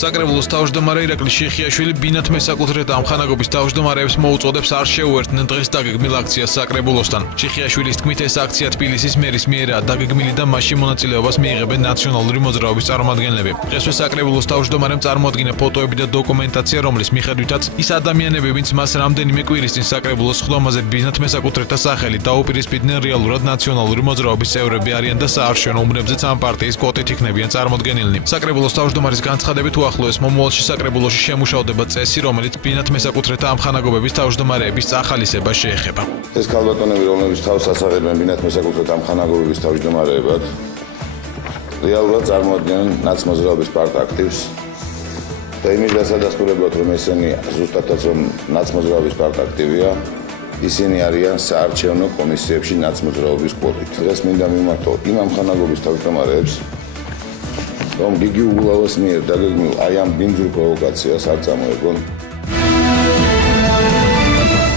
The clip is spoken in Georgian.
საკრებულოს თავმჯდომარე ირაკლი შიხიაშვილი ბინათ მესაკუთრეთა ამხანაგობის თავმჯდომარეებს მოუწოდებს არ შეუერთდნენ დღეს დაგეგმილ აქციას საკრებულოსთან. შიხიაშვილის თქმით, ეს აქცია თბილისის მერის მიერაა დაგეგმილი და მასში მონაწილეობას მიიღებენ ნაციონალური მოძრაობის წარმომადგენლები. დღესვე საკრებულოს თავმჯდომარემ წარმოადგინა ფოტოები და დოკუმენტაცია, რომლის მიხედვითაც ის ადამიანები, ვინც მას რამდენიმე კვირის წინ საკრებულოს ხდომაზე ბინათ მესაკუთრეთა სახელით დაუპირისპირდნენ, რეალურად ნაციონალური მოძრაობის წევრები არიან და საარჩევნო უბნებზეც ამ პარტიის კვოტით იქნებიან წარმოდგენილნი. საკრებულოს თავმჯდომარის განცხადებით უახლოეს მომავალში საკრებულოში შემუშავდება წესი, რომელიც ბინათ მესაკუთრეთა ამხანაგობების თავმჯდომარეების წახალისებას შეეხება. ეს ქალბატონები, რომლებიც თავს ასახებენ ბინათ მესაკუთრეთა ამხანაგობების თავმჯდომარეებად, რეალურად წარმოადგენენ ნაცმოძრაობის პარტ-აქტივს და იმის დასადასტურებლად, რომ ესენი ზუსტადაც რომ ნაცმოძრაობის პარტ-აქტივია, ისინი არიან საარჩევნო კომისიებში ნაცმოძრაობის კვოტით. დღეს მინდა მიმართო იმ ამხანაგობის თავმჯდომარეებს, რომ გიგი უგულავას მიერ დაგეგმილ აი ამ ბინძურ პროვოკაციას არ წამოეგონ.